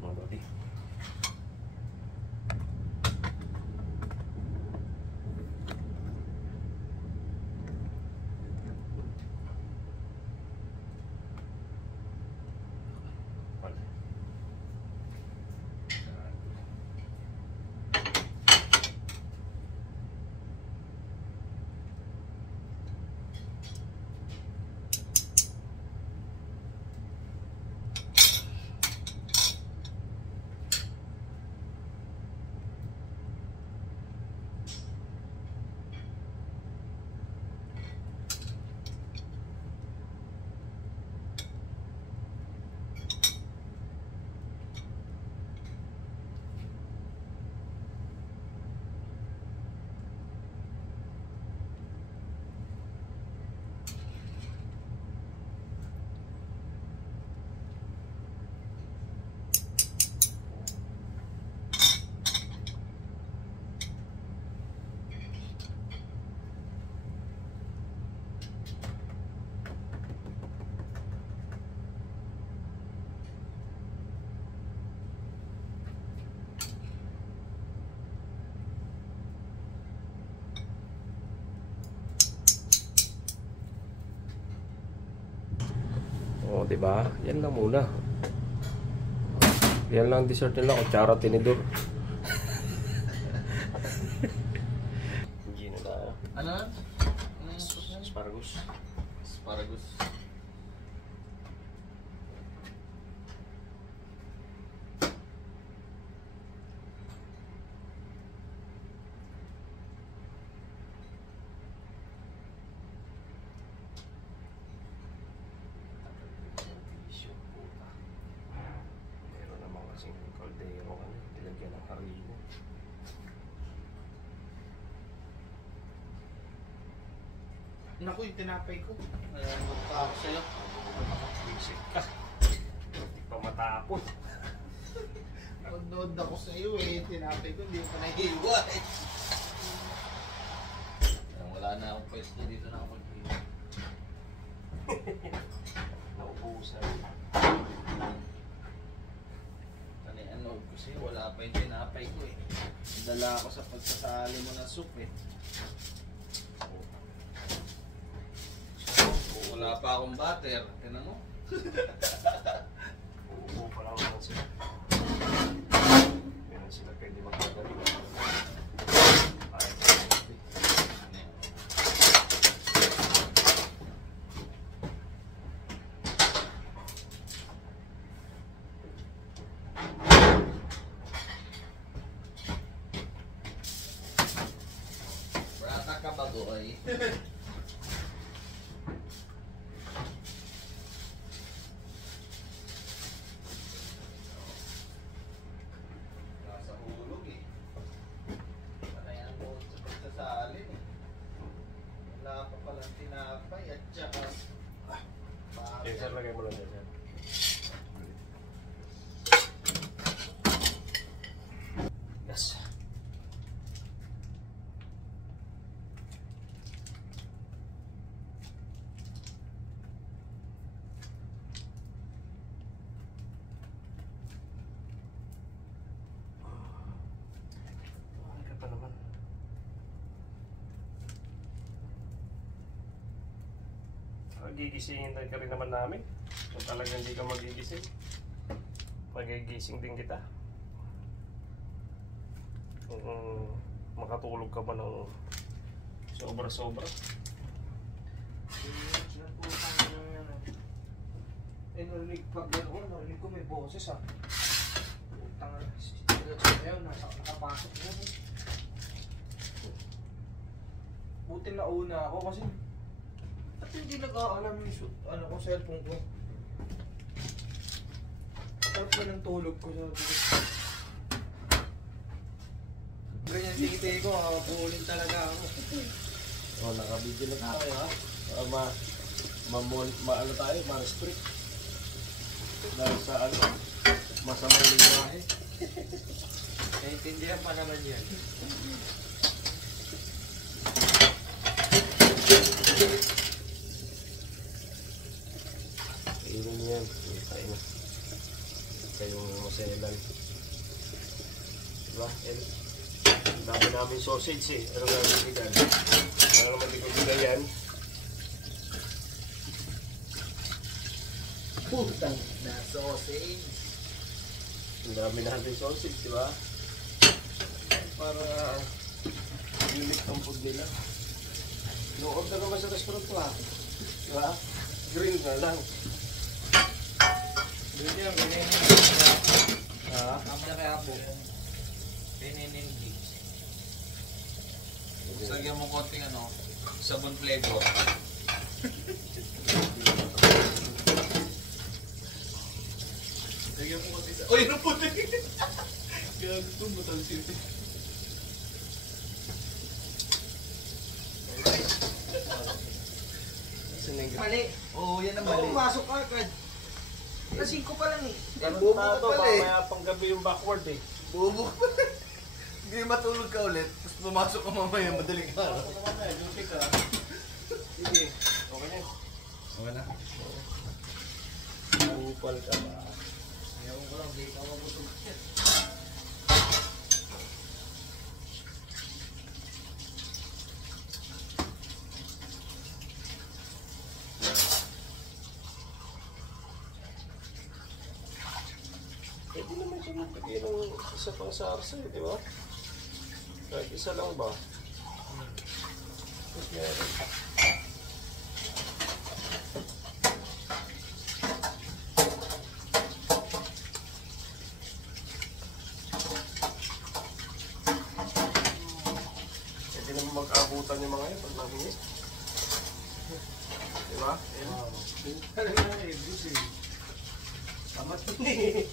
mga buddy. O, diba? Yan lang muna. Yan lang dessert nila. Kutsara, tinidor. Gino tayo. Ano? Ano yung sauce niya? Asparagus. Asparagus. Meron naman kasing kaldero. Nilagyan ng haribo. Naku, yung tinapay ko. Nalanggot pa ako sa'yo. Basic ka. Hindi pa matapos. Nod ako sa'yo eh. Tinapay ko, hindi ko pa nahihiwa eh. Wala na akong pwesto dito na ako maghihiwa. Naubusan. Ano kasi wala pa yung tinapay ko eh. Dala ako sa pagsasali mo ng soup eh. Wala pa akong butter. Tignan mo. Oo, pala naman sila. Meron sila pwede magkagaling. Brata ka bagoy. Nasa hulog eh. Panayan mo sa pagsasalin eh. Wala pa palang tinapay at saka Okay, sir, lagay mo lang dyan, sir. Yes. Ay, ka pa naman. Gigisingin tayo ka rin naman namin. Kung talagang hindi ka magigising, magigising din kita. Kung makatulog ka ba ng sobra-sobra. Eh, narinig pag gano'n, narinig ko may boses ah. Putang na, ngayon, nakapasok mo. Buti na una ako kasi at hindi nag-aalam yung ano ko, cellphone ko. Tapos na ng tulog ko sa ganyan tingin ko, pulin talaga ako. Oh, naka-video na tayo ha. Ano tayo, ma-restrict. Dahil sa ano, masamang lingwahe. Naintindihan pa naman yan. Iyon yan. Tayo na. Isa yung maselan. Diba? Ang dami namin sausage eh. Ano nga yung bigan? Ano naman di ko bigan yan? Putang na sausage. Ang dami natin sausage, diba? Para unique ang food nila. No-order naman sa restaurant ko ha. Diba? Grill na lang. Doon yan, pininin Ha? Tama na kaya po. Pininin gigs. Lagyan mo konting ano, sabon flavor. Lagyan mo konting sabon. Uy, ano po din? Kaya gusto mo talsin. Mali. Oo, yan ang Oo, mali. pumasok ka agad. Lasing ko pa lang eh. Bobo Ganun ka pala eh. Mamaya pang gabi yung backward eh. Bobo ka pala. Hindi matulog ka ulit, tapos pumasok ka mamaya, madaling araw. Duty ka. Sige. Okay na. Okay na. Upal ka ba? Ewan ko lang, di ka mabusog. Pwede naman siya magbigay ng isa pang sarsa eh, di ba? Kahit isa lang ba? Tapos meron. Pwede naman mag-abutan yung mga yun pag nahingi. Di ba? Talaga na eh, bus eh. Tamat eh.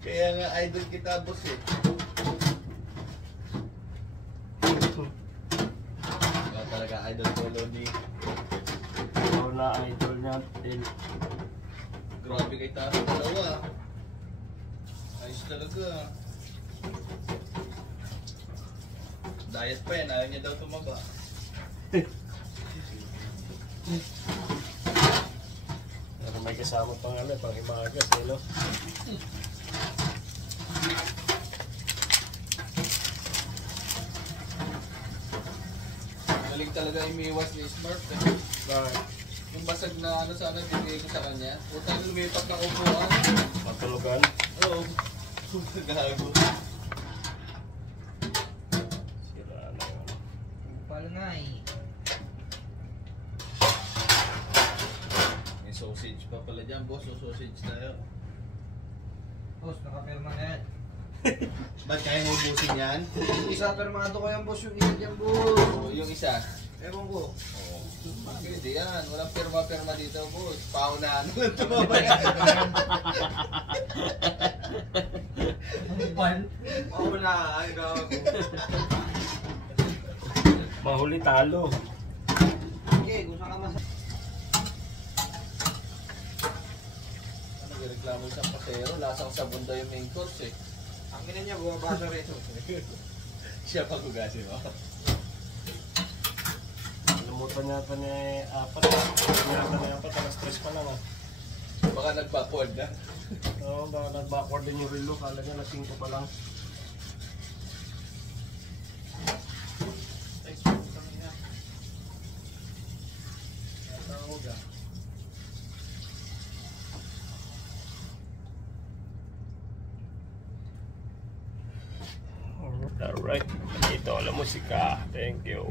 Kaya nga idol kita, boss eh. Kaya talaga idol ko, Lodi. Wala idol natin. Grabe kay Taro, dalawa. Ayos talaga. Diet pa yan, ayaw niya daw tumaba. Pero may kasama pang ano, pang himagas, eh, no? Galing talaga imiwas ni Smart eh. Bakit? Yung basag na ano sana, bigay ko sa kanya. Utang lumipat na upuan. Matulugan? Oo. Gago. Sira na yun. Upal nga eh. May sausage pa pala dyan, boss. O sausage tayo. Boss, nakapirma na yan. Ba't kaya mo ubusin yan? Isa, permado ko yan boss, yung isa dyan boss. O, yung isa. Ewan ko. Oo. Hindi yan. Walang pirma-pirma dito, boss. Paunahan mo lang tumabayan. Upal? Paunahan, gago. Mahuli talo. Okay, kung saan ka mas... Nagreklamo isang pasero. Lasang sabon daw yung main course eh. Ang ina niya, bumabasa rito. Siya pag hugasin mo. Nalimutan yata niya apat. Nalimutan niya apat, alas 3 pa lang ah. Baka nag-backward na. Oo, baka nag-backward din yung relo. Kala niya na 5 pa lang. sahog ah. Alright. Ito, alam musika. Thank you.